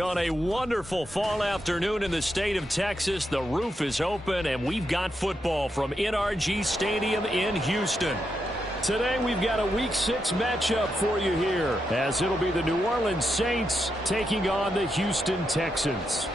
On a wonderful fall afternoon in the state of Texas, the roof is open, and we've got football from NRG Stadium in Houston. Today, we've got a Week 6 matchup for you here, as it'll be the New Orleans Saints taking on the Houston Texans.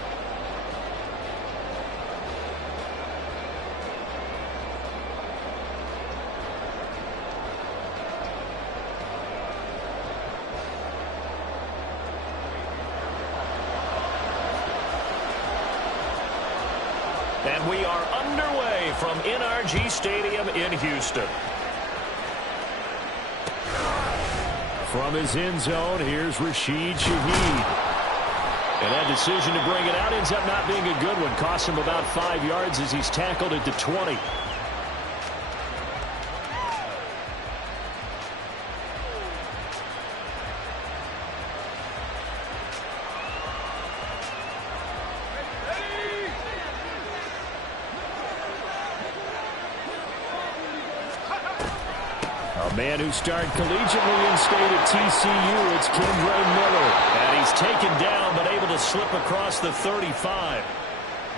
And we are underway from NRG Stadium in Houston. From his end zone, here's Rashid Shaheed. And that decision to bring it out ends up not being a good one. Costs him about 5 yards as he's tackled at the 20. Man who started collegiately in state at TCU, it's Kendre Miller. And he's taken down, but able to slip across the 35.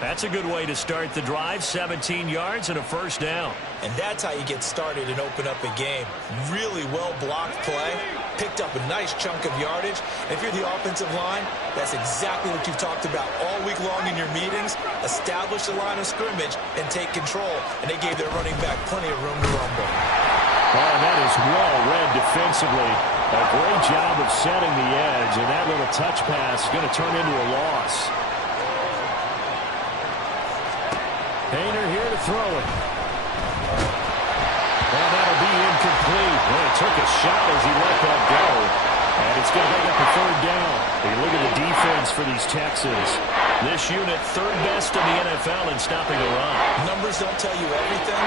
That's a good way to start the drive, 17 yards and a first down. And that's how you get started and open up a game. Really well-blocked play, picked up a nice chunk of yardage. And if you're the offensive line, that's exactly what you've talked about all week long in your meetings. Establish the line of scrimmage and take control. And they gave their running back plenty of room to rumble. Oh, and that is well read defensively. A great job of setting the edge, and that little touch pass is going to turn into a loss. Hayner here to throw it. And that'll be incomplete. Well, he took a shot as he let that go. And it's going to make up a third down. Hey, look at the defense for these Texans. This unit third best in the NFL in stopping the run. Numbers don't tell you everything,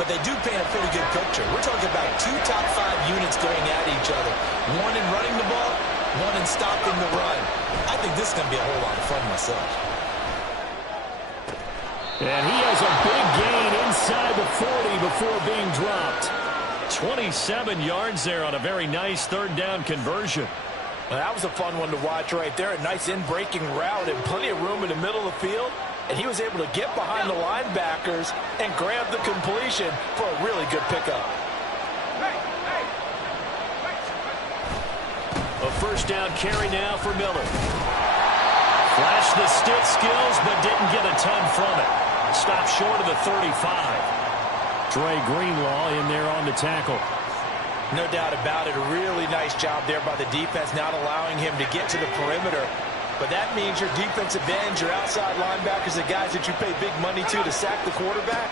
but they do paint a pretty good picture. We're talking about 2 top 5 units going at each other. One in running the ball, one in stopping the run. I think this is going to be a whole lot of fun myself. And he has a big gain inside the 40 before being dropped. 27 yards there on a very nice third down conversion. Well, that was a fun one to watch right there. A nice in-breaking route and plenty of room in the middle of the field. And he was able to get behind the linebackers and grab the completion for a really good pickup. A first down carry now for Miller. Flashed the stick skills, but didn't get a ton from it. Stopped short of the 35. Dre Greenlaw in there on the tackle. No doubt about it. A really nice job there by the defense, not allowing him to get to the perimeter. But that means your defensive ends, your outside linebackers, the guys that you pay big money to sack the quarterback,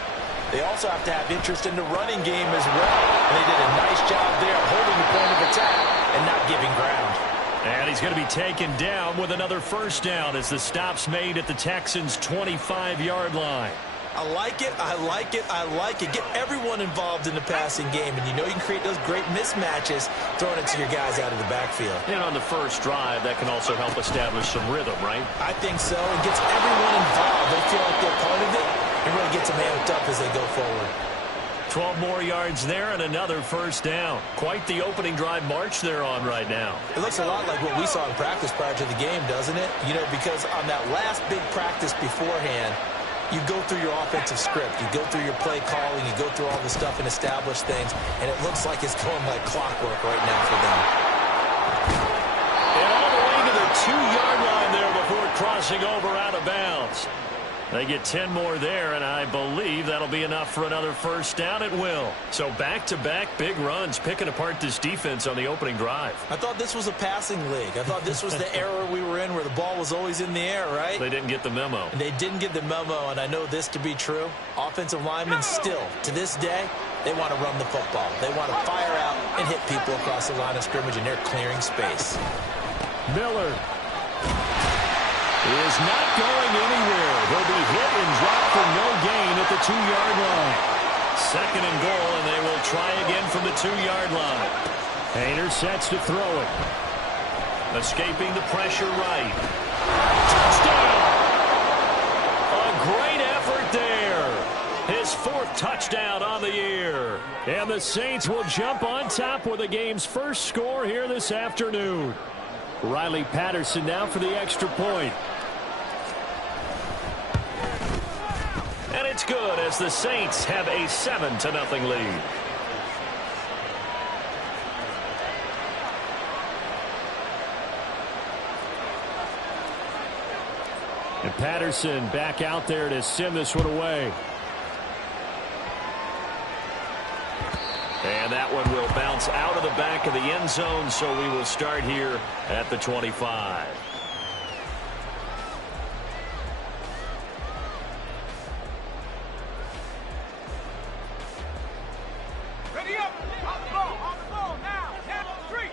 they also have to have interest in the running game as well. And they did a nice job there holding the point of attack and not giving ground. And he's going to be taken down with another first down as the stop's made at the Texans' 25-yard line. I like it, I like it, I like it. Get everyone involved in the passing game, and you know you can create those great mismatches throwing it to your guys out of the backfield. And on the first drive, that can also help establish some rhythm, right? I think so. It gets everyone involved. They feel like they're part of it, and really gets them amped up as they go forward. 12 more yards there and another first down. Quite the opening drive march they're on right now. It looks a lot like what we saw in practice prior to the game, doesn't it? You know, because on that last big practice beforehand, you go through your offensive script, you go through your play calling, you go through all the stuff and establish things, and it looks like it's going like clockwork right now for them. And all the way to the 2-yard line there before crossing over out of bounds. They get 10 more there, and I believe that'll be enough for another first down. It will. So back-to-back big runs, picking apart this defense on the opening drive. I thought this was a passing league. I thought this was the era we were in where the ball was always in the air, right? They didn't get the memo. They didn't get the memo, and I know this to be true. Offensive linemen still, to this day, they want to run the football. They want to fire out and hit people across the line of scrimmage, and they're clearing space. Miller is not going anywhere. He'll be hit and dropped for no gain at the 2-yard line. Second and goal, and they will try again from the 2-yard line. Hayner sets to throw it. Escaping the pressure right. Touchdown! A great effort there. His 4th touchdown on the year. And the Saints will jump on top with the game's first score here this afternoon. Riley Patterson now for the extra point. And it's good as the Saints have a 7-0 lead. And Patterson back out there to send this one away. And that one will bounce out of the back of the end zone, so we will start here at the 25. Ready up! On the ball now! Three!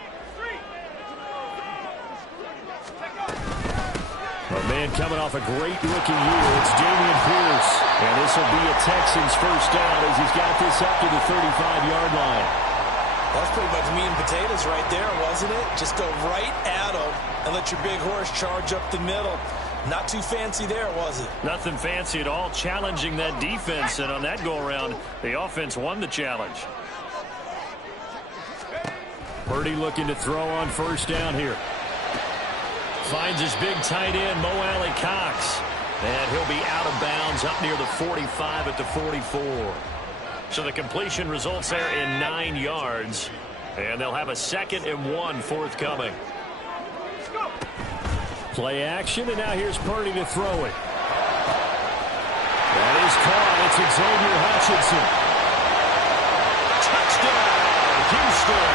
A man coming off a great rookie year. It's Dameon Pierce. And this will be a Texans first down as he's got this up to the 35-yard line. That's pretty much meat and potatoes right there, wasn't it? Just go right at them and let your big horse charge up the middle. Not too fancy there, was it? Nothing fancy at all, challenging that defense. And on that go-around, the offense won the challenge. Purdy looking to throw on first down here. Finds his big tight end, Mo Alley-Cox. And he'll be out of bounds up near the 45 at the 44. So the completion results there in 9 yards. And they'll have a 2nd and 1 forthcoming. Play action, and now here's Purdy to throw it. That is caught. It's Xavier Hutchinson. Touchdown, Houston.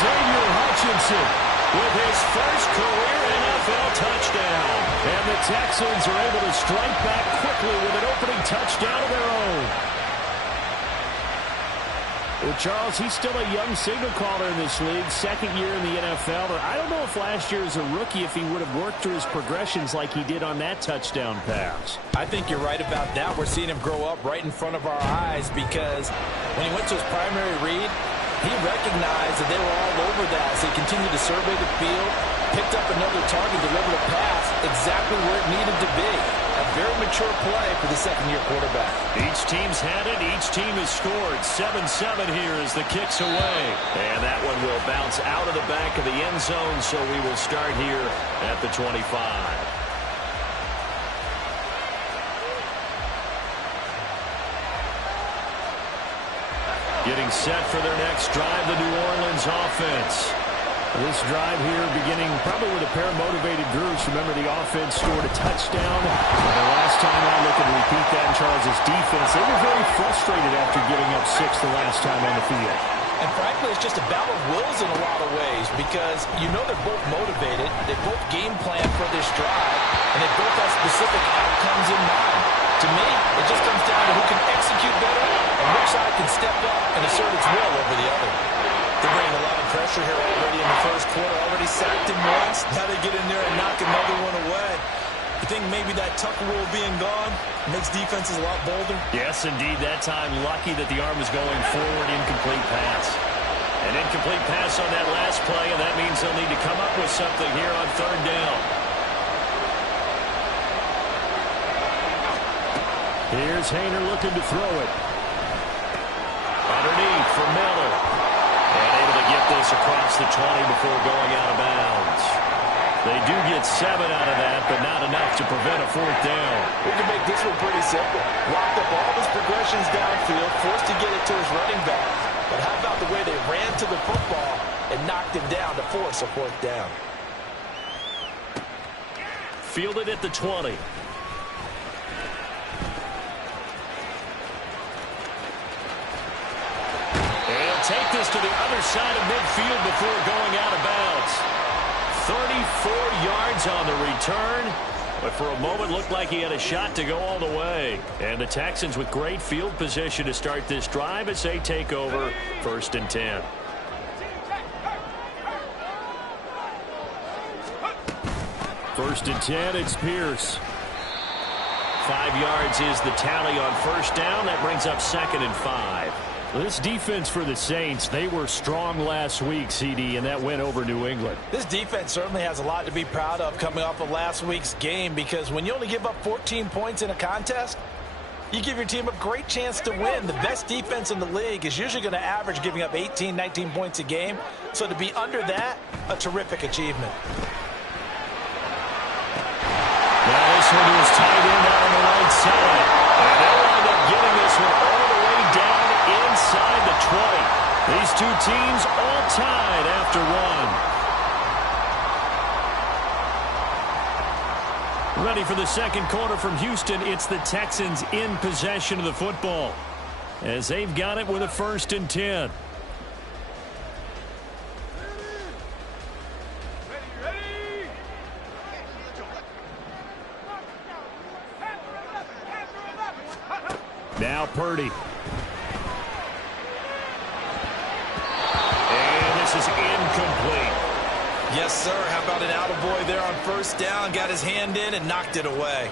Xavier Hutchinson with his first career NFL touchdown. And the Texans are able to strike back quickly with an opening touchdown of their own. Well, Charles, he's still a young signal caller in this league, 2nd year in the NFL. But I don't know if last year as a rookie, if he would have worked through his progressions like he did on that touchdown pass. I think you're right about that. We're seeing him grow up right in front of our eyes because when he went to his primary read, he recognized that they were all over that as he continued to survey the field, picked up another target, delivered a pass exactly where it needed to be. A very mature play for the 2nd-year quarterback. Each team's had it. Each team has scored. 7-7 here as the kick's away. And that one will bounce out of the back of the end zone, so we will start here at the 25. Getting set for their next drive, the New Orleans offense. This drive here beginning probably with a pair of motivated groups. Remember, the offense scored a touchdown. And the last time I look and repeat that in Charles' defense, they were very frustrated after giving up 6 the last time on the field. And frankly, it's just a battle of wills in a lot of ways because you know they're both motivated, they both game plan for this drive, and they both have specific outcomes in mind. To me, it just comes down to who can execute better and which side can step up and assert its will over the other. They're bringing a lot of pressure here already in the first quarter, already sacked him once. Now they get in there and knock another one away. You think maybe that Tucker rule being gone makes defenses a lot bolder? Yes, indeed. That time, lucky that the arm was going forward. Incomplete pass. An incomplete pass on that last play, and that means they'll need to come up with something here on 3rd down. Here's Hayner looking to throw it. Underneath for Miller. And able to get this across the 20 before going out of bounds. They do get 7 out of that, but not enough to prevent a 4th down. We can make this one pretty simple. Locked up all his progressions downfield, forced to get it to his running back. But how about the way they ran to the football and knocked him down to force a 4th down? Fielded at the 20. take this to the other side of midfield before going out of bounds. 34 yards on the return, but for a moment looked like he had a shot to go all the way. And the Texans with great field position to start this drive as they take over 1st and 10. First and 10, it's Pierce. 5 yards is the tally on 1st down. That brings up 2nd and 5. This defense for the Saints, they were strong last week, CD, and that went over New England. This defense certainly has a lot to be proud of coming off of last week's game, because when you only give up 14 points in a contest, you give your team a great chance to win. The best defense in the league is usually going to average giving up 18, 19 points a game. So to be under that, a terrific achievement. Now this one was tight end out on the right side. And they'll wind up getting this one all the way down inside the 20. These two teams all tied after one. Ready for the second quarter from Houston. It's the Texans in possession of the football, as they've got it with a 1st and 10. Now Purdy. And this is incomplete. Yes, sir. How about an attaboy there on 1st down? Got his hand in and knocked it away.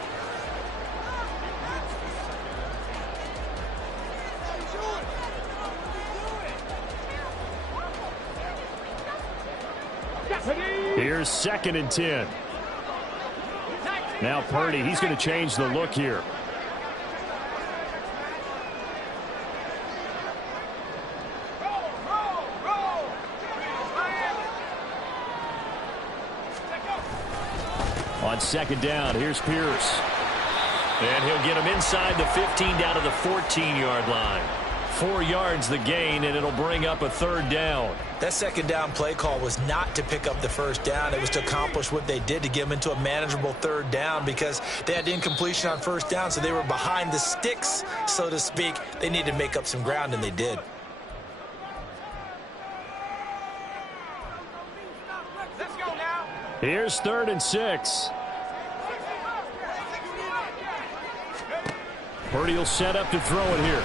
Here's 2nd and 10. Now Purdy, he's going to change the look here. On 2nd down, here's Pierce. And he'll get him inside the 15 down to the 14-yard line. 4 yards the gain, and it'll bring up a 3rd down. That 2nd down play call was not to pick up the 1st down. It was to accomplish what they did, to get them into a manageable 3rd down, because they had incompletion on 1st down, so they were behind the sticks, so to speak. They needed to make up some ground, and they did. Let's go now. Here's 3rd and 6. Purdy will set up to throw it here.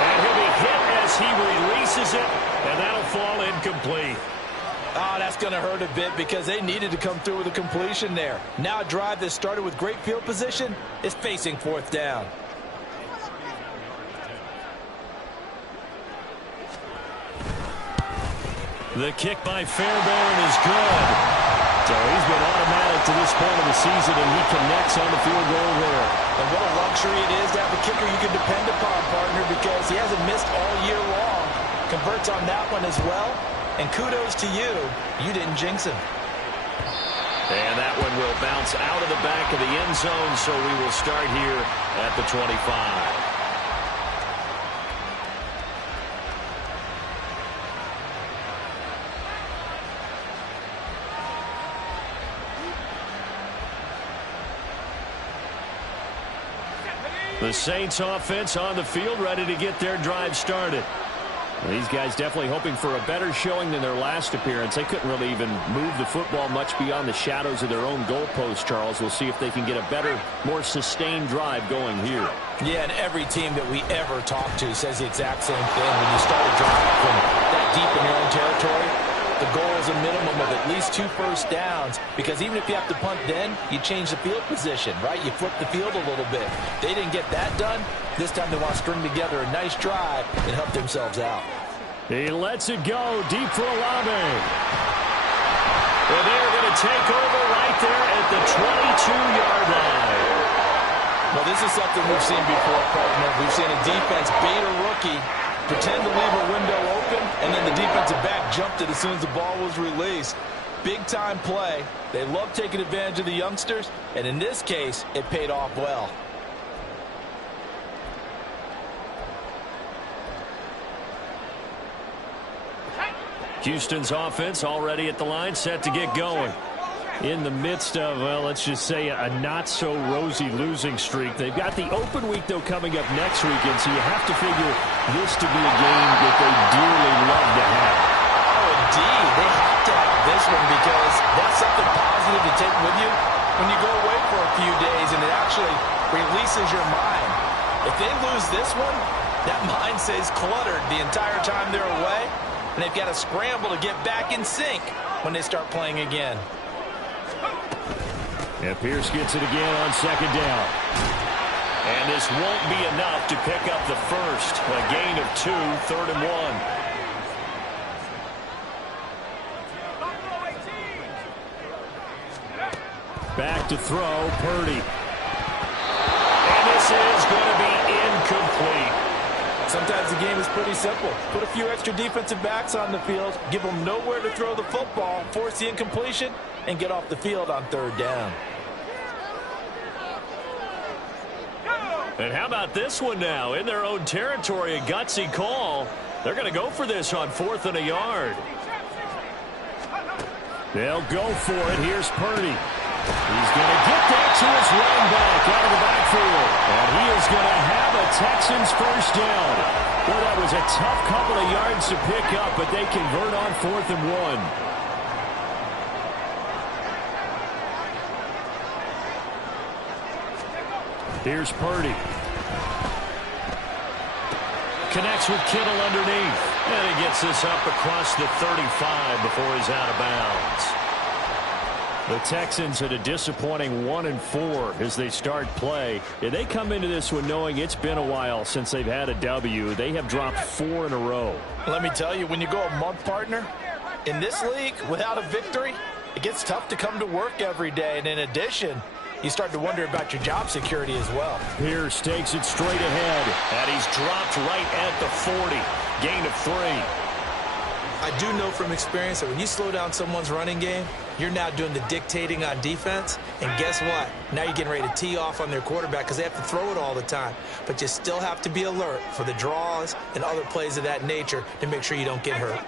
And he'll be hit as he releases it, and that'll fall incomplete. Oh, that's going to hurt a bit, because they needed to come through with a completion there. Now a drive that started with great field position is facing 4th down. The kick by Fairbairn is good. So he's been automatic to this point of the season, and he connects on the field goal there. And what a luxury it is to have a kicker you can depend upon, partner, because he hasn't missed all year long. Converts on that one as well. And kudos to you. You didn't jinx him. And that one will bounce out of the back of the end zone, so we will start here at the 25. The Saints offense on the field, ready to get their drive started. Well, these guys definitely hoping for a better showing than their last appearance. They couldn't really even move the football much beyond the shadows of their own goalpost, Charles. We'll see if they can get a better, more sustained drive going here. Yeah, and every team that we ever talk to says the exact same thing. When you start a drive from that deep in your own territory, the goal is a minimum of at least 2 first downs, because even if you have to punt then, you change the field position, right? You flip the field a little bit. They didn't get that done. This time they want to string together a nice drive and help themselves out. He lets it go deep for Olave. And they're going to take over right there at the 22-yard line. Well, this is something we've seen before, partner. We've seen a defense bait a rookie, pretend to leave a window open, and then the defensive back jumped it as soon as the ball was released. Big-time play. They love taking advantage of the youngsters, and in this case, it paid off well. Houston's offense already at the line, set to get going. in the midst of, well, let's just say a not-so-rosy losing streak. They've got the open week, though, coming up next weekend, so you have to figure this to be a game that they dearly love to have. Oh, indeed. They have to have this one because that's something positive to take with you when you go away for a few days, and it actually releases your mind. If they lose this one, that mind stays cluttered the entire time they're away, and they've got to scramble to get back in sync when they start playing again. Yeah, Pierce gets it again on second down. And this won't be enough to pick up the first. A gain of 2, 3rd and 1. Back to throw, Purdy. And this is going to be incomplete. Sometimes the game is pretty simple. Put a few extra defensive backs on the field, give them nowhere to throw the football, force the incompletion, and get off the field on 3rd down. And how about this one now? In their own territory, a gutsy call. They're going to go for this on 4th and a yard. They'll go for it. Here's Purdy. He's going to get that to his running back out of the backfield. And he is going to have a Texans first down. Well, that was a tough couple of yards to pick up, but they convert on 4th and 1. Here's Purdy. Connects with Kittle underneath. And he gets this up across the 35 before he's out of bounds. The Texans at a disappointing 1-4 as they start play. If they come into this one knowing it's been a while since they've had a W, they have dropped 4 in a row. Let me tell you, when you go a month, partner, in this league without a victory, it gets tough to come to work every day. And in addition, you start to wonder about your job security as well. Pierce takes it straight ahead, and he's dropped right at the 40. Gain of 3. I do know from experience that when you slow down someone's running game, you're now doing the dictating on defense. And guess what? Now you're getting ready to tee off on their quarterback because they have to throw it all the time. But you still have to be alert for the draws and other plays of that nature to make sure you don't get hurt.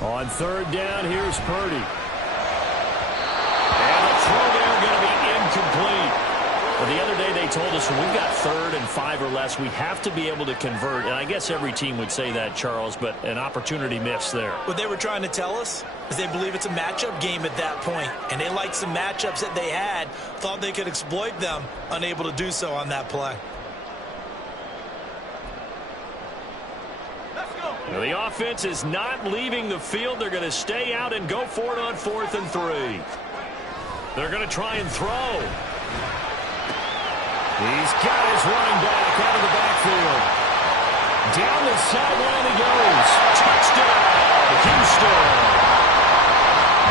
On 3rd down, here's Purdy. And the throw there going to be incomplete. Well, the other day they told us when we've got 3rd and 5 or less, we have to be able to convert. And I guess every team would say that, Charles, but an opportunity missed there. What they were trying to tell us is they believe it's a matchup game at that point. And they liked some matchups that they had, thought they could exploit them, unable to do so on that play. Now, the offense is not leaving the field. They're going to stay out and go for it on 4th and 3. They're going to try and throw. He's got his running back out of the backfield. Down the sideline he goes. Touchdown, Houston.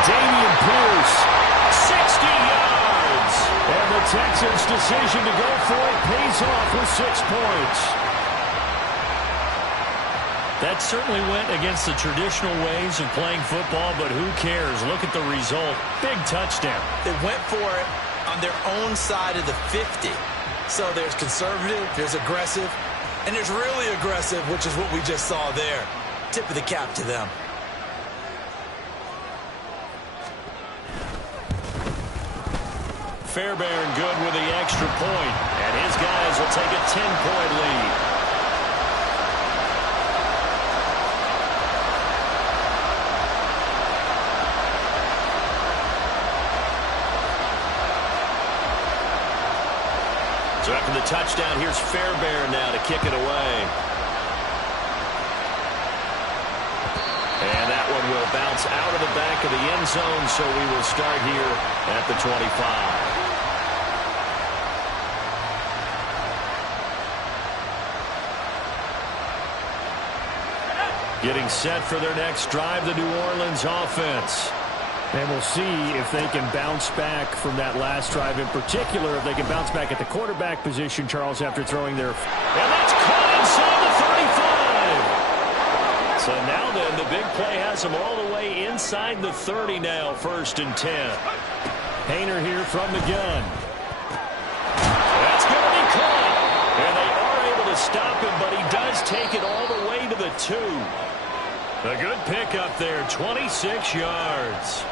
Dameon Pierce, 60 yards. And the Texans' decision to go for it pays off with 6 points. That certainly went against the traditional ways of playing football, but who cares? Look at the result. Big touchdown. They went for it on their own side of the 50. So there's conservative, there's aggressive, and there's really aggressive, which is what we just saw there. Tip of the cap to them. Fairbairn good with the extra point, and his guys will take a 10-point lead. So after the touchdown, here's Fairbairn now to kick it away. And that one will bounce out of the back of the end zone, so we will start here at the 25. Getting set for their next drive, the New Orleans offense. And we'll see if they can bounce back from that last drive. In particular, if they can bounce back at the quarterback position, Charles, after throwing their... And that's caught inside the 35. So now then, the big play has them all the way inside the 30 now, 1st and 10. Hayner here from the gun. That's going to be caught. And they are able to stop him, but he does take it all the way to the 2. A good pickup there, 26 yards.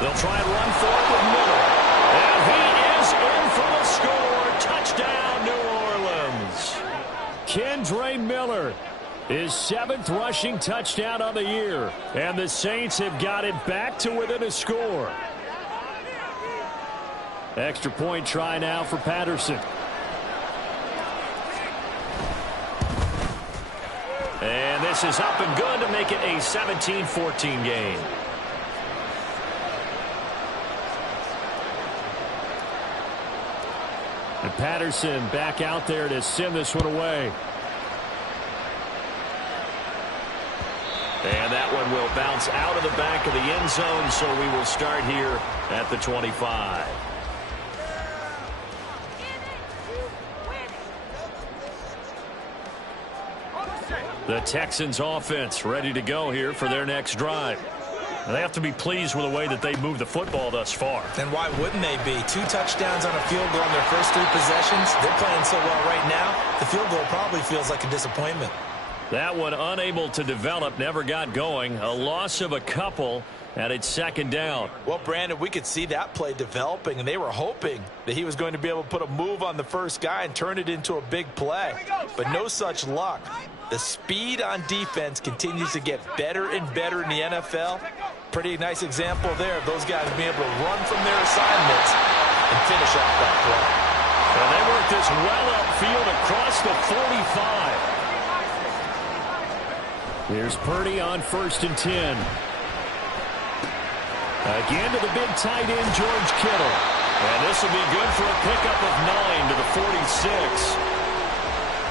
They'll try and run forward with Miller. And he is in for the score. Touchdown, New Orleans. Kendre Miller, his 7th rushing touchdown of the year. And the Saints have got it back to within a score. Extra point try now for Patterson. And this is up and good to make it a 17-14 game. And Patterson back out there to send this one away. And that one will bounce out of the back of the end zone, so we will start here at the 25. The Texans offense ready to go here for their next drive. They have to be pleased with the way that they moved the football thus far. And why wouldn't they be? 2 touchdowns on a field goal on their first 3 possessions. They're playing so well right now, the field goal probably feels like a disappointment. That one unable to develop, never got going. A loss of a couple, and it's 2nd down. Well, Brandon, we could see that play developing, and they were hoping that he was going to be able to put a move on the first guy and turn it into a big play. But no such luck. The speed on defense continues to get better and better in the NFL. Pretty nice example there of those guys being able to run from their assignments and finish off that play. And they work this well upfield across the 45. Here's Purdy on 1st and 10. Again to the big tight end, George Kittle. And this will be good for a pickup of 9 to the 46.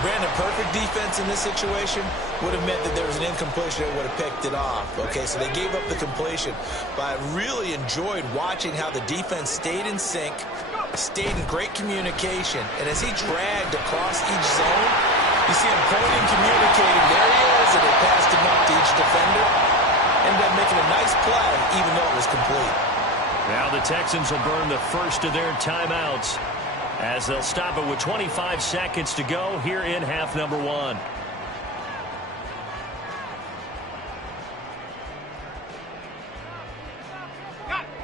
Brandon, perfect defense in this situation would have meant that there was an incompletion that would have picked it off. Okay, so they gave up the completion. But I really enjoyed watching how the defense stayed in sync, stayed in great communication. And as he dragged across each zone, you see him pointing, communicating. There he is, and they passed him up to each defender. Ended up making a nice play, even though it was complete. Now the Texans will burn the first of their timeouts as they'll stop it with 25 seconds to go here in half number 1.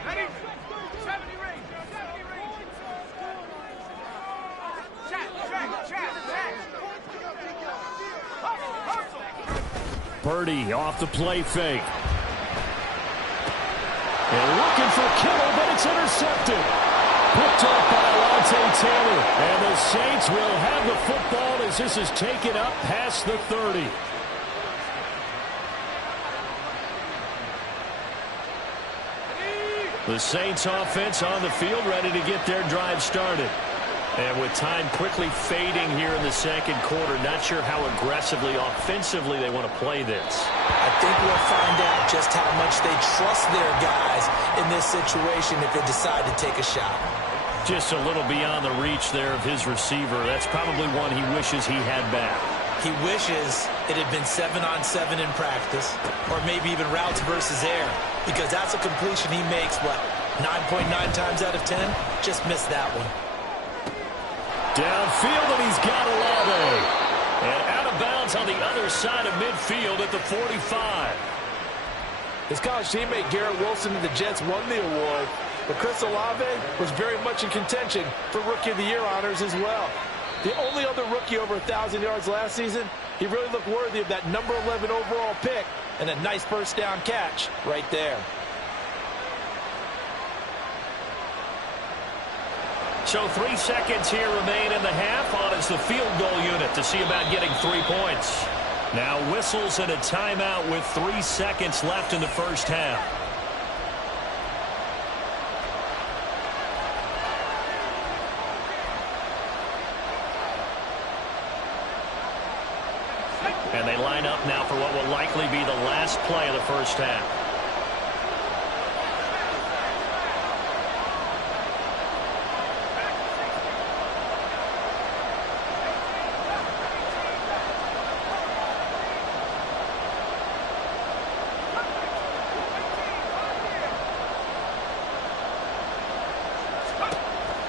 Ready? 70 range. 70 range. Check. Purdy off the play fake. And looking for Kittle, but it's intercepted. Picked off by Alontae Taylor. And the Saints will have the football as this is taken up past the 30. The Saints offense on the field ready to get their drive started. And with time quickly fading here in the 2nd quarter, not sure how aggressively, offensively they want to play this. I think we'll find out just how much they trust their guys in this situation if they decide to take a shot. Just a little beyond the reach there of his receiver. That's probably one he wishes he had back. He wishes it had been 7-on-7 in practice, or maybe even routes versus air, because that's a completion he makes, what, 9.9 times out of 10? Just missed that one. Downfield, and he's got Olave. And out of bounds on the other side of midfield at the 45. His college teammate Garrett Wilson and the Jets won the award, but Chris Olave was very much in contention for Rookie of the Year honors as well. The only other rookie over 1,000 yards last season, he really looked worthy of that number 11 overall pick and a nice first down catch right there. So 3 seconds here remain in the half on as the field goal unit to see about getting 3 points. Now whistles and a timeout with 3 seconds left in the first half. And they line up now for what will likely be the last play of the first half.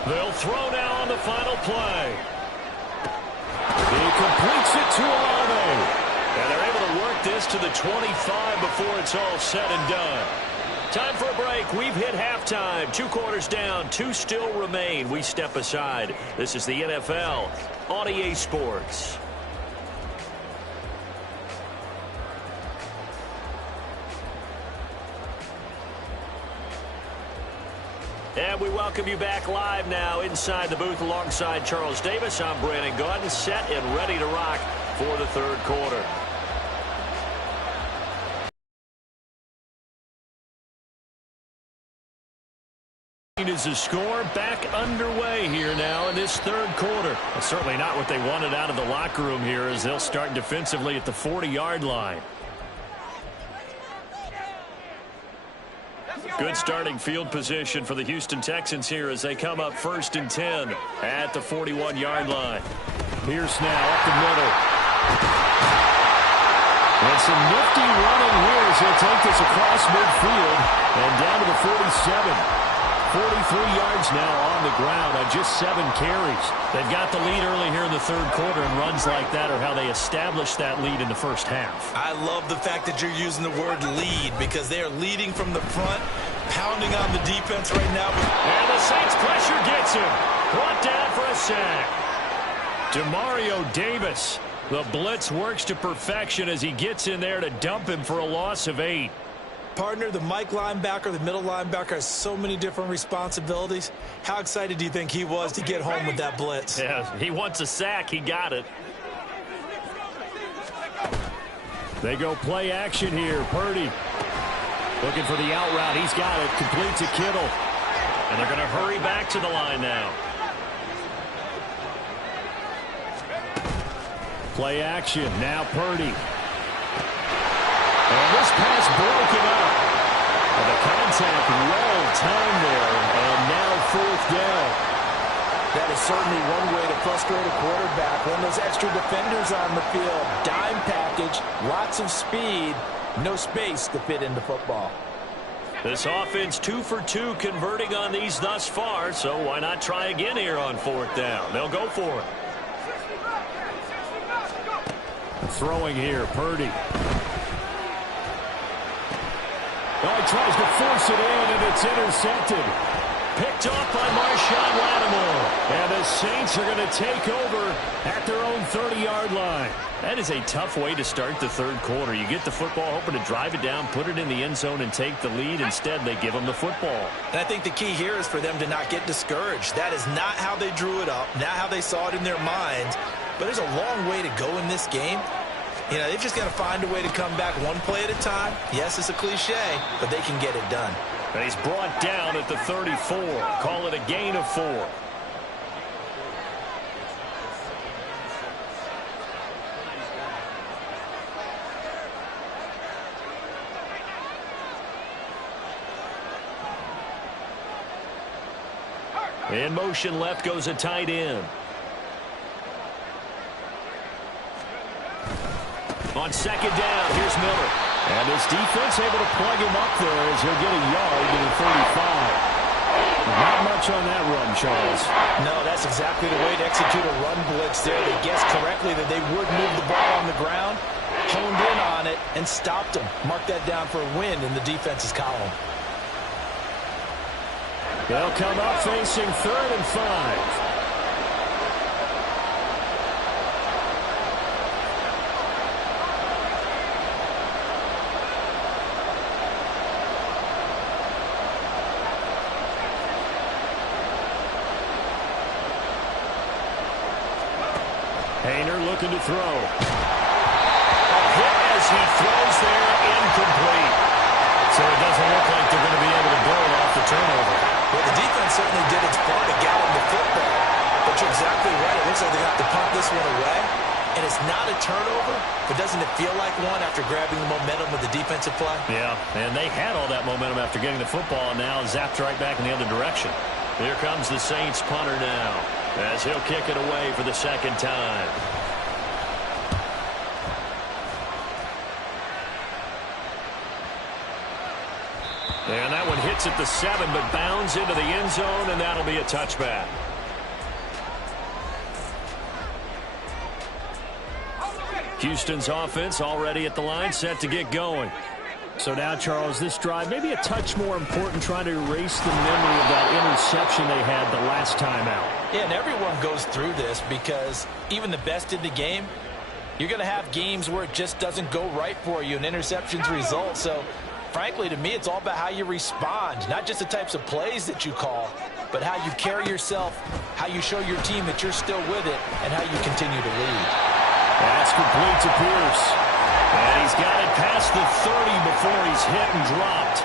They'll throw now on the final play. He completes it to Olave. And they're able to work this to the 25 before it's all said and done. Time for a break. We've hit halftime. 2 quarters down. 2 still remain. We step aside. This is the NFL on EA Sports. And we welcome you back live now inside the booth alongside Charles Davis. I'm Brandon Gaudin, set and ready to rock for the third quarter. Is a score back underway here now in this third quarter. It's certainly not what they wanted out of the locker room here as they'll start defensively at the 40-yard line. Good starting field position for the Houston Texans here as they come up 1st and 10 at the 41-yard line. Pierce now up the middle. And some nifty running here as they'll take this across midfield and down to the 47. 43 yards now on the ground on just 7 carries. They've got the lead early here in the third quarter, and runs like that are how they established that lead in the first half. I love the fact that you're using the word lead because they are leading from the front, pounding on the defense right now. And the Saints pressure gets him. Brought down for a sack. Demario Davis. The blitz works to perfection as he gets in there to dump him for a loss of 8. Partner, the Mike linebacker, the middle linebacker has so many different responsibilities. How excited do you think he was to get home with that blitz? Yeah, he wants a sack. He got it. They go play action here. Purdy looking for the out route. He's got it. Complete to Kittle. And they're going to hurry back to the line now. Play action. Now Purdy. And this pass broken up. And the contact well timed there. And now 4th down. That is certainly one way to frustrate a quarterback. When those extra defenders on the field, dime package, lots of speed, no space to fit into football. This offense 2 for 2 converting on these thus far, so why not try again here on 4th down? They'll go for it. Throwing here, Purdy. Oh, he tries to force it in, and it's intercepted. Picked off by Marshawn Lattimore. And the Saints are going to take over at their own 30-yard line. That is a tough way to start the third quarter. You get the football, hoping to drive it down, put it in the end zone, and take the lead. Instead, they give them the football. And I think the key here is for them to not get discouraged. That is not how they drew it up, not how they saw it in their minds. But there's a long way to go in this game. You know, they've just got to find a way to come back one play at a time. Yes, it's a cliche, but they can get it done. And he's brought down at the 34. Call it a gain of 4. In motion left goes a tight end. On 2nd down, here's Miller. And this defense able to plug him up there as he'll get a yard to the 35. Not much on that run, Charles. No, that's exactly the way to execute a run blitz there. They guessed correctly that they would move the ball on the ground, honed in on it, and stopped them. Mark that down for a win in the defense's column. They'll come up facing 3rd and 5. Hayner looking to throw. A hit as he throws there, incomplete. So it doesn't look like they're going to be able to build off the turnover. Well, the defense certainly did its part to get him the football. But you're exactly right. It looks like they have to punt this one away. And it's not a turnover, but doesn't it feel like one after grabbing the momentum with the defensive play? Yeah, and they had all that momentum after getting the football, and now zapped right back in the other direction. Here comes the Saints punter now, as he'll kick it away for the 2nd time. And that one hit hits at the 7, but bounds into the end zone, and that'll be a touchback. Houston's offense already at the line, set to get going. So now, Charles, this drive maybe a touch more important, trying to erase the memory of that interception they had the last time out. Yeah, and everyone goes through this because even the best in the game, you're going to have games where it just doesn't go right for you and interceptions result. So, frankly, to me, it's all about how you respond, not just the types of plays that you call, but how you carry yourself, how you show your team that you're still with it, and how you continue to lead. That's complete to Pierce. And he's got it past the 30 before he's hit and dropped.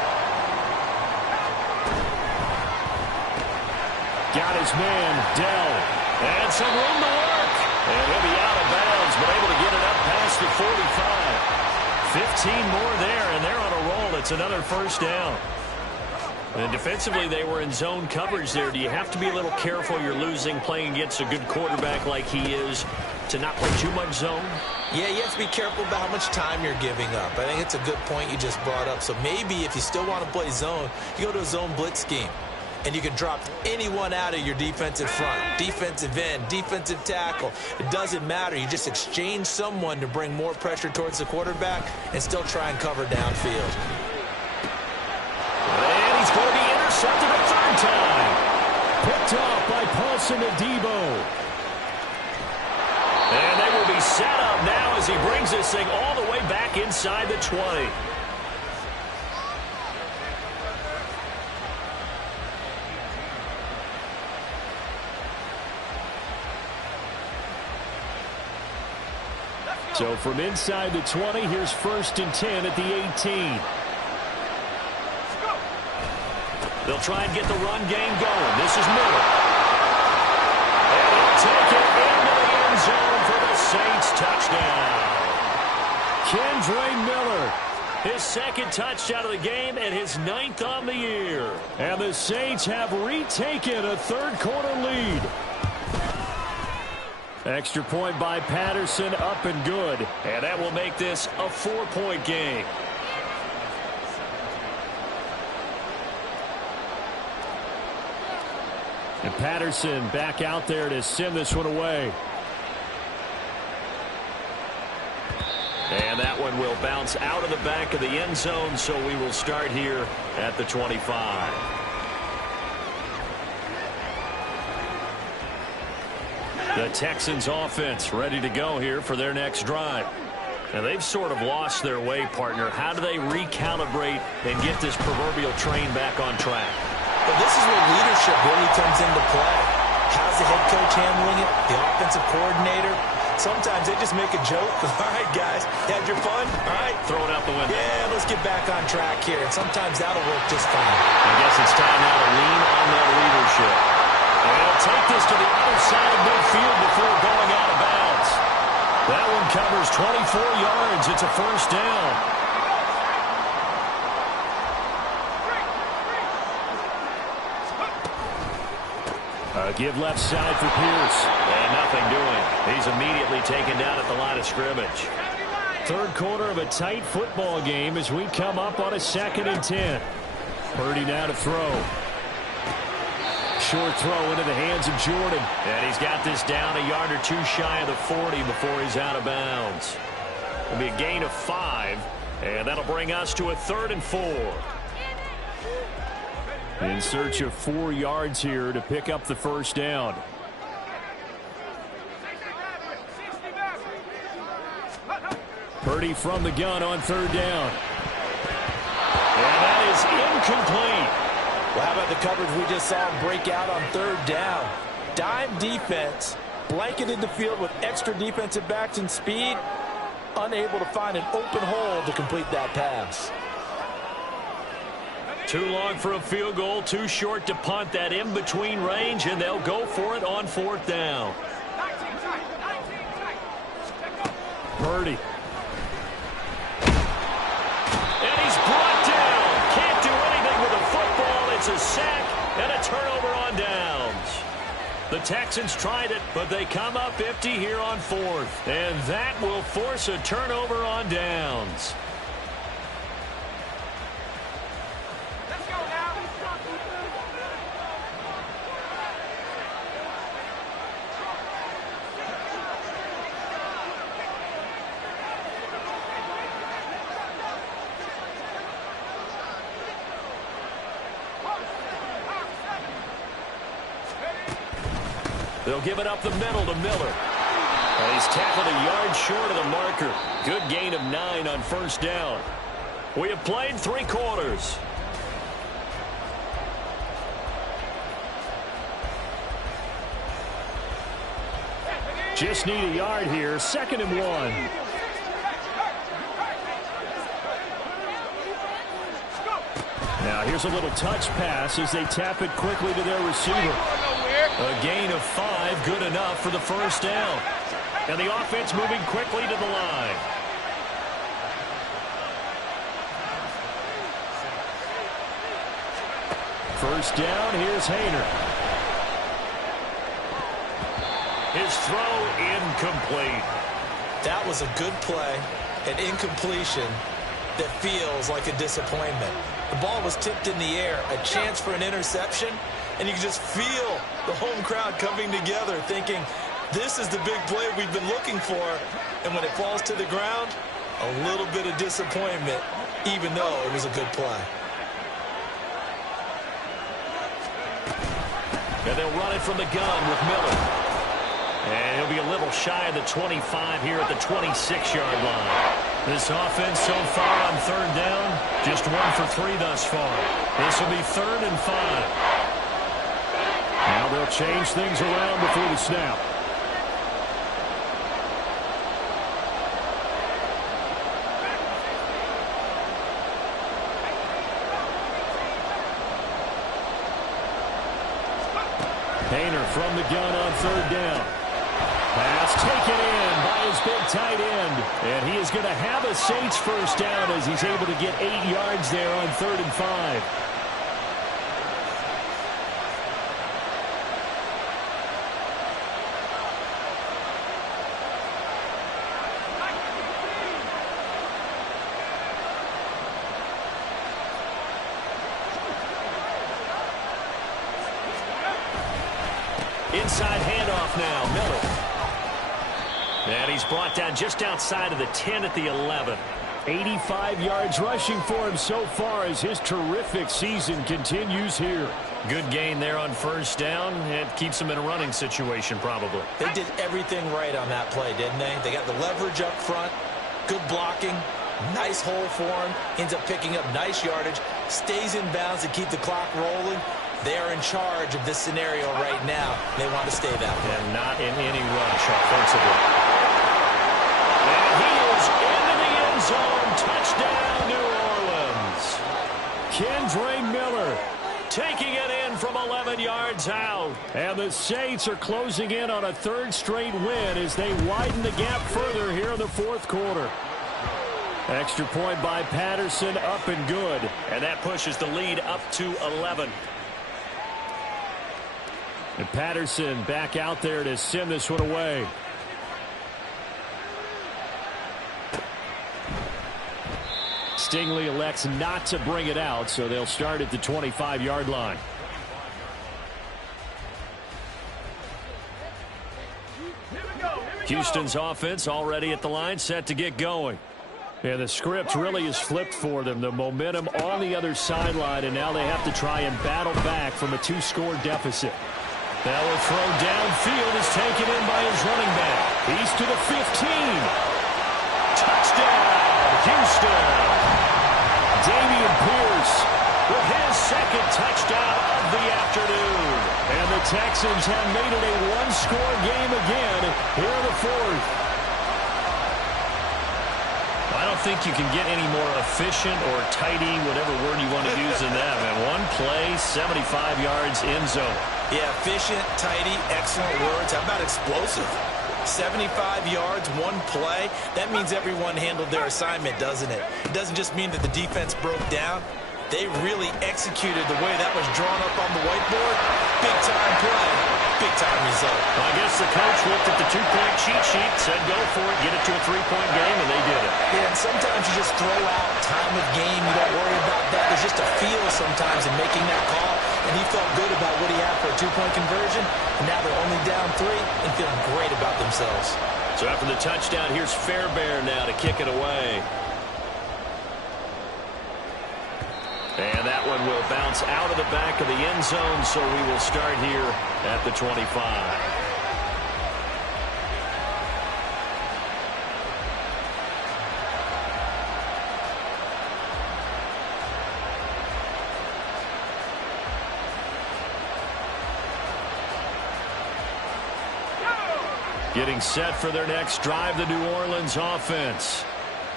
Got his man, Dell. And some room to work. And he'll be out of bounds, but able to get it up past the 45. 15 more there, and they're on a roll. It's another first down. And defensively, they were in zone coverage there. Do you have to be a little careful you're losing playing against a good quarterback like he is to not play too much zone? Yeah, you have to be careful about how much time you're giving up. I think it's a good point you just brought up. So maybe if you still want to play zone, you go to a zone blitz scheme. And you can drop anyone out of your defensive front, defensive end, defensive tackle. It doesn't matter. You just exchange someone to bring more pressure towards the quarterback and still try and cover downfield. And he's going to be intercepted a third time. Picked off by Paulson Adebo. And they will be set up now as he brings this thing all the way back inside the 20. So from inside the 20, here's 1st and 10 at the 18. They'll try and get the run game going. This is Miller. And he'll take it into the end zone for the Saints touchdown. Kendre Miller. His second touchdown of the game and his 9th on the year. And the Saints have retaken a third-quarter lead. Extra point by Patterson, up and good. And that will make this a 4-point game. And Patterson back out there to send this one away. And that one will bounce out of the back of the end zone, so we will start here at the 25. The Texans offense ready to go here for their next drive. Now they've sort of lost their way, partner. How do they recalibrate and get this proverbial train back on track? Well, this is where leadership really comes into play. How's the head coach handling it? The offensive coordinator? Sometimes they just make a joke. All right, guys, had your fun? All right. Throw it out the window. Yeah, let's get back on track here. And sometimes that'll work just fine. I guess it's time now to lean on that leadership. And they'll take this to the other side of midfield before going out of bounds. That one covers 24 yards. It's a first down. Give left side for Pierce. And nothing doing. He's immediately taken down at the line of scrimmage. Third quarter of a tight football game as we come up on a 2nd and 10. Purdy now to throw. Short throw into the hands of Jordan. And he's got this down a yard or two shy of the 40 before he's out of bounds. It'll be a gain of 5. And that'll bring us to a 3rd and 4. In search of 4 yards here to pick up the first down. Purdy from the gun on 3rd down. And that is incomplete. Well, how about the coverage we just saw him break out on 3rd down? Dime defense, blanketed the field with extra defensive backs and speed, unable to find an open hole to complete that pass. Too long for a field goal, too short to punt. That in-between range, and they'll go for it on 4th down. Purdy. And he's brought down. Can't do anything with a football. It's a sack and a turnover on downs. The Texans tried it, but they come up empty here on 4th. And that will force a turnover on downs. Let's go now. They'll give it up the middle to Miller. And he's tackled a yard short of the marker. Good gain of 9 on first down. We have played 3 quarters. Just need a yard here. 2nd and 1. Now here's a little touch pass as they tap it quickly to their receiver. A gain of 5, good enough for the first down. And the offense moving quickly to the line. First down, here's Hayner. His throw incomplete. That was a good play, an incompletion that feels like a disappointment. The ball was tipped in the air, a chance for an interception, and you can just feel the home crowd coming together thinking, this is the big play we've been looking for. And when it falls to the ground, a little bit of disappointment, even though it was a good play. And they'll run it from the gun with Miller. And he'll be a little shy of the 25 here at the 26-yard line. This offense so far on 3rd down, just 1 for 3 thus far. This will be 3rd and 5. Now they'll change things around before the snap. Hayner from the gun on 3rd down. Pass taken in by his big tight end. And he is going to have a Saints first down as he's able to get 8 yards there on 3rd and 5. Inside handoff now, Miller. And he's brought down just outside of the 10 at the 11. 85 yards rushing for him so far as his terrific season continues here. Good gain there on first down. It keeps him in a running situation probably. They did everything right on that play, didn't they? They got the leverage up front, good blocking, nice hole for him, ends up picking up nice yardage, stays in bounds to keep the clock rolling. They are in charge of this scenario right now. They want to stay that way. And not in any rush offensively. And he is into the end zone. Touchdown, New Orleans. Kendre Miller taking it in from 11 yards out. And the Saints are closing in on a 3rd straight win as they widen the gap further here in the 4th quarter. Extra point by Patterson, up and good. And that pushes the lead up to 11. And Patterson back out there to send this one away. Stingley elects not to bring it out, so they'll start at the 25-yard line. Houston's offense already at the line, set to get going. And the script really is flipped for them. The momentum on the other sideline, and now they have to try and battle back from a 2-score deficit. That will throw downfield is taken in by his running back. He's to the 15. Touchdown, Houston. Damian Pierce with his 2nd touchdown of the afternoon. And the Texans have made it a 1-score game again here in the 4th. I don't think you can get any more efficient or tidy, whatever word you want to use in that. And 1 play, 75 yards, end zone. Yeah, efficient, tidy, excellent words. How about explosive? 75 yards, 1 play. That means everyone handled their assignment, doesn't it? It doesn't just mean that the defense broke down. They really executed the way that was drawn up on the whiteboard. Big-time play, big-time result. I guess the coach looked at the 2-point cheat sheet, said go for it, get it to a 3-point game, and they did it. Yeah, and sometimes you just throw out time of game. You don't worry about that. There's just a feel sometimes in making that call. And he felt good about what he had for a 2-point conversion. And now they're only down 3 and feeling great about themselves. So after the touchdown, here's Fairbairn now to kick it away. And that one will bounce out of the back of the end zone, so we will start here at the 25. Getting set for their next drive, the New Orleans offense.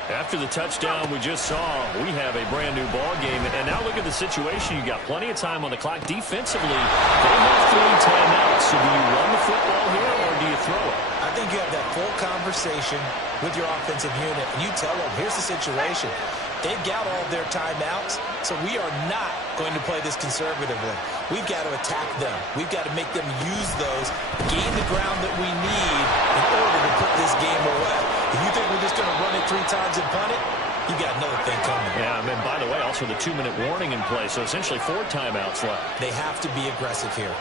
After the touchdown we just saw, we have a brand new ball game. And now look at the situation. You got plenty of time on the clock. Defensively, they have 3 timeouts. So do you run the football here or do you throw it? I think you have that full conversation with your offensive unit, and you tell them, here's the situation. They've got all of their timeouts, so we are not going to play this conservatively. We've got to attack them. We've got to make them use those, gain the ground that we need in order to put this game away. If you think we're just going to run it 3 times and punt it, you got another thing coming. Yeah, and by the way, also the 2-minute warning in play, so essentially 4 timeouts left. They have to be aggressive here.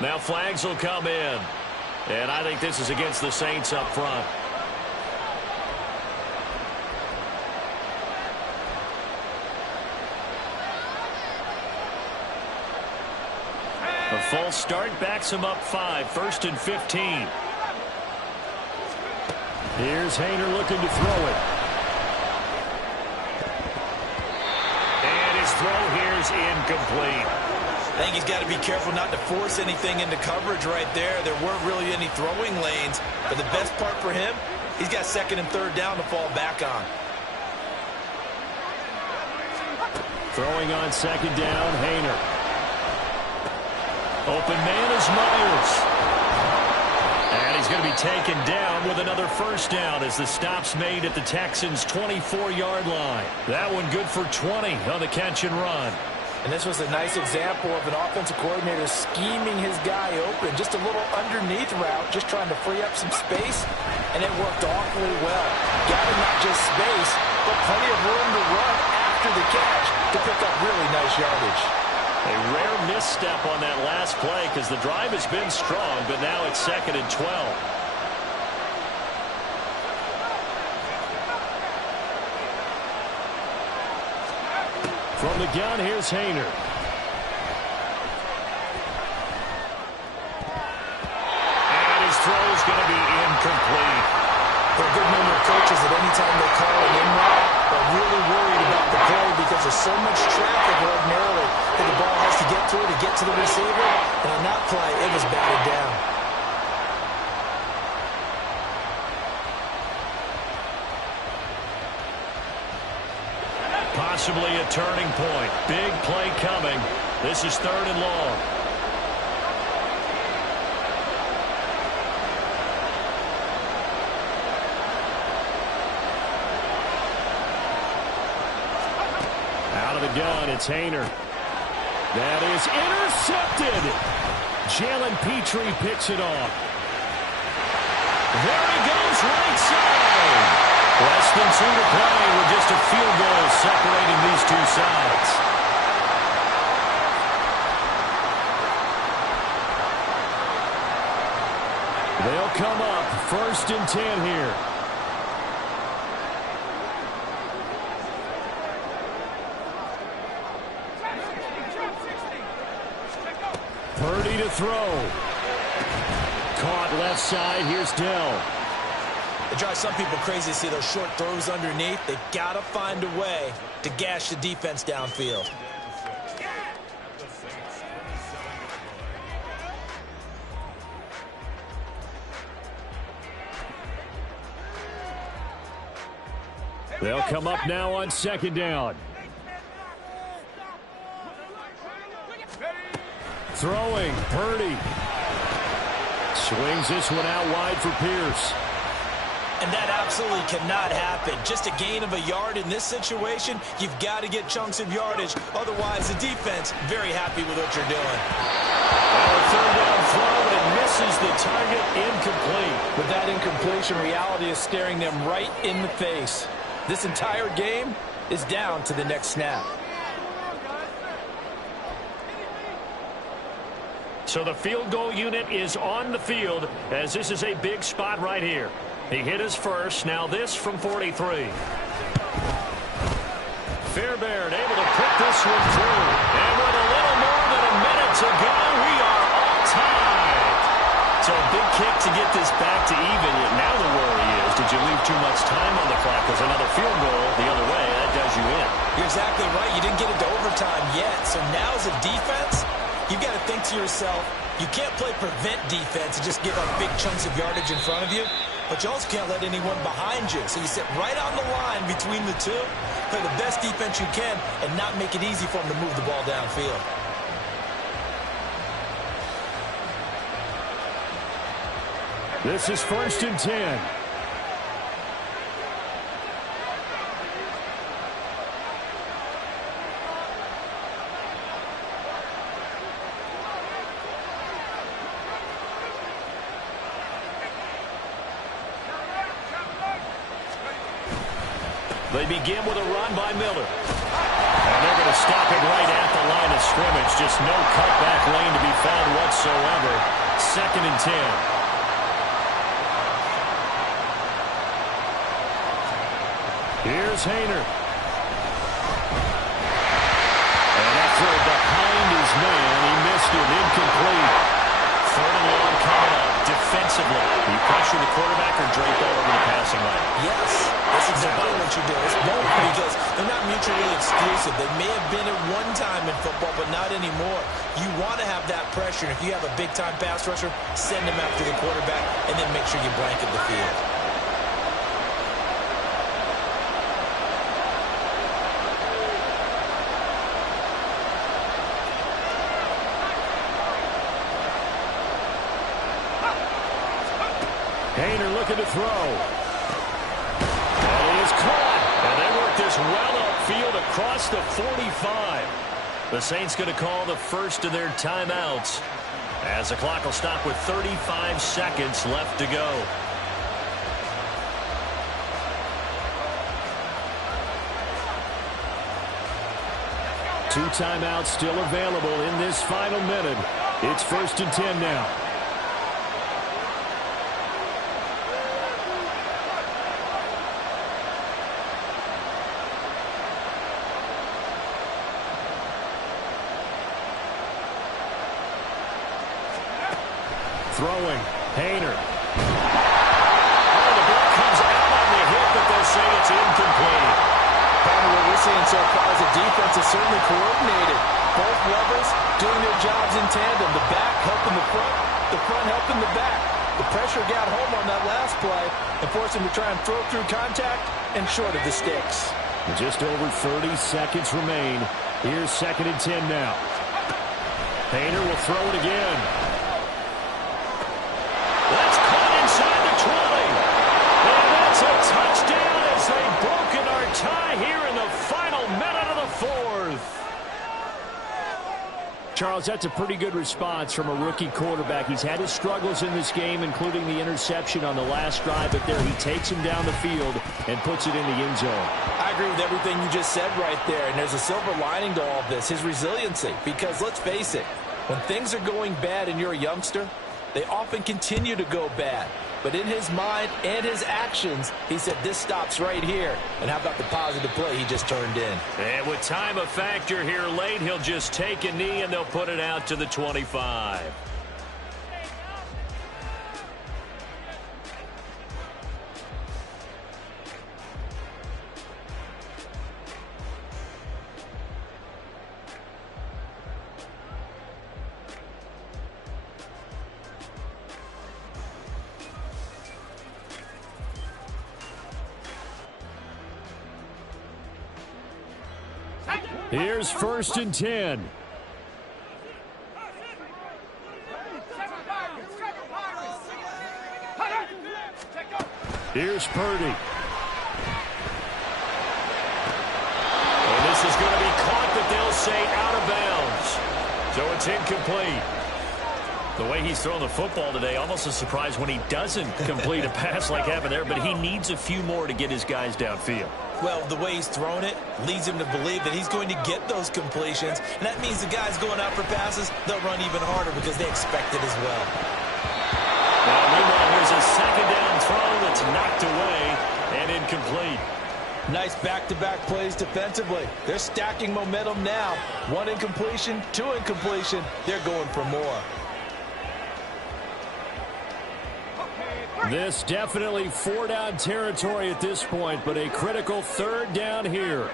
Now flags will come in. And I think this is against the Saints up front. A false start backs him up 5. 1st and 15. Here's Haener looking to throw it. And his throw here's incomplete. I think he's got to be careful not to force anything into coverage right there. There weren't really any throwing lanes. But the best part for him, he's got 2nd and 3rd down to fall back on. Throwing on 2nd down, Haener. Open man is Myers. And he's going to be taken down with another 1st down as the stop's made at the Texans' 24-yard line. That one good for 20 on the catch and run. And this was a nice example of an offensive coordinator scheming his guy open. Just a little underneath route, just trying to free up some space, and it worked awfully well. Got him not just space, but plenty of room to run after the catch to pick up really nice yardage. A rare misstep on that last play because the drive has been strong, but now it's 2nd and 12. From the gun, here's Haener. And his throw's going to be incomplete. For a good number of coaches at any time they call an in route, they're really worried about the play because there's so much traffic ordinarily that the ball has to get through to get to the receiver. And on that play, it was batted down. Possibly a turning point. Big play coming. This is 3rd and long. Out of the gun, it's Haener. That is intercepted. Jalen Petrie picks it off. There he goes, right side. Less than 2 to play with just a field goal separating these two sides. They'll come up 1st and 10 here. Purdy to throw. Caught left side. Here's Dell. It drives some people crazy to see those short throws underneath. They've got to find a way to gash the defense downfield. They'll come up now on 2nd down. Throwing, Purdy. Swings this one out wide for Pierce. And that absolutely cannot happen. Just a gain of a yard in this situation, you've got to get chunks of yardage. Otherwise, the defense, very happy with what you're doing. Well, a 3rd down throw, but it misses the target, incomplete. With that incompletion, reality is staring them right in the face. This entire game is down to the next snap. So the field goal unit is on the field as this is a big spot right here. He hit his first. Now this from 43. Fairbairn able to put this one through. And with a little more than a minute to go, we are all tied. So a big kick to get this back to even. Now the worry is, did you leave too much time on the clock? Because another field goal the other way, that does you in. You're exactly right. You didn't get into overtime yet. So now as a defense, you've got to think to yourself, you can't play prevent defense and just give up big chunks of yardage in front of you, but you also can't let anyone behind you. So you sit right on the line between the two, play the best defense you can, and not make it easy for them to move the ball downfield. This is 1st and 10. They begin with a run by Miller. And they're going to stop it right at the line of scrimmage. Just no cutback lane to be found whatsoever. 2nd and 10. Here's Hayner. And that throw behind his man. He missed it. Incomplete. 3rd and long coming up. Defensively, do you pressure the quarterback or drape all over the passing line? Yes, that's exactly what you do. It's both because they're not mutually exclusive. They may have been at one time in football, but not anymore. You want to have that pressure. And if you have a big-time pass rusher, send him after the quarterback, and then make sure you blanket the field. Hayner looking to throw. And he is caught. And they work this well upfield across the 45. The Saints going to call the first of their timeouts as the clock will stop with 35 seconds left to go. Two timeouts still available in this final minute. It's 1st and 10 now. Throwing. Hayner. Oh, the ball comes out on the hit, but they'll say it's incomplete. What we're seeing so far is the defense is certainly coordinated. Both levels doing their jobs in tandem. The back helping the front helping the back. The pressure got home on that last play and forced him to try and throw through contact and short of the sticks. Just over 30 seconds remain. Here's 2nd and 10 now. Hayner will throw it again. That's caught inside the 20. And that's a touchdown as they've broken our tie here in the final minute of the 4th. Charles, that's a pretty good response from a rookie quarterback. He's had his struggles in this game, including the interception on the last drive, but there he takes him down the field and puts it in the end zone. I agree with everything you just said right there, and there's a silver lining to all of this, his resiliency. Because let's face it, when things are going bad and you're a youngster, they often continue to go bad. But in his mind and his actions, he said, this stops right here. And how about the positive play he just turned in? And with time a factor here late, he'll just take a knee and they'll put it out to the 25. Here's 1st and 10. Here's Purdy. And this is going to be caught, but they'll say out of bounds. So it's incomplete. The way he's throwing the football today, almost a surprise when he doesn't complete a pass like happened there, but he needs a few more to get his guys downfield. Well, the way he's thrown it leads him to believe that he's going to get those completions. And that means the guys going out for passes, they'll run even harder because they expect it as well. Now, meanwhile, here's a 2nd down throw that's knocked away and incomplete. Nice back-to-back plays defensively. They're stacking momentum now. 1 incompletion, 2 incompletion. They're going for more. This definitely 4-down territory at this point, but a critical 3rd down here.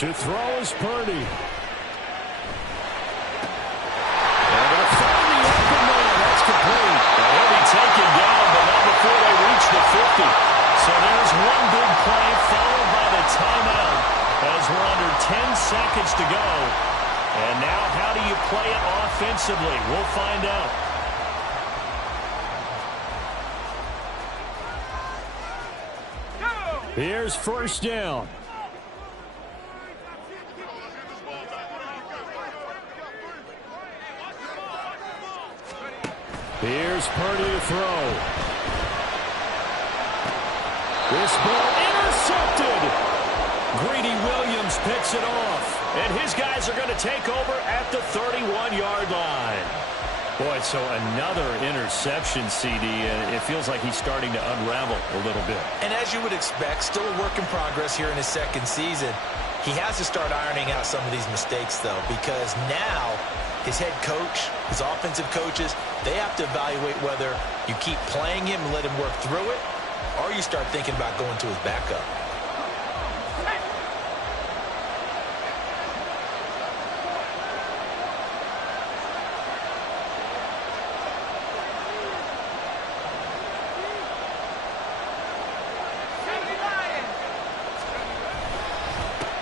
To throw is Purdy. They're going to find the open man. That's complete. And he'll be taken down, but not before they reach the 50. So there's one big play followed by the timeout as we're under 10 seconds to go. And now how do you play it offensively? We'll find out. Here's first down. Here's Purdy to throw. This ball intercepted. Greedy Williams picks it off. And his guys are going to take over at the 31-yard line. Boy, so another interception, CD, and it feels like he's starting to unravel a little bit. And as you would expect, still a work in progress here in his second season. He has to start ironing out some of these mistakes, though, because now his head coach, his offensive coaches, they have to evaluate whether you keep playing him and let him work through it, or you start thinking about going to his backup.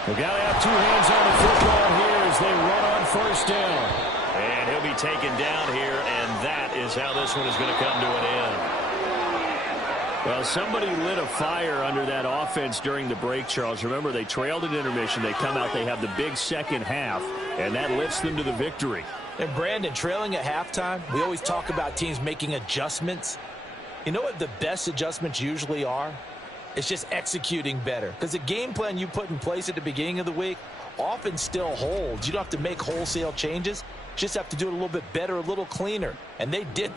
We've got to have two hands on the football here as they run on first down. And he'll be taken down here, and that is how this one is going to come to an end. Well, somebody lit a fire under that offense during the break, Charles. Remember, they trailed at intermission. They come out, they have the big second half, and that lifts them to the victory. And Brandon, trailing at halftime, we always talk about teams making adjustments. You know what the best adjustments usually are? It's just executing better. Because the game plan you put in place at the beginning of the week often still holds. You don't have to make wholesale changes. Just have to do it a little bit better, a little cleaner. And they did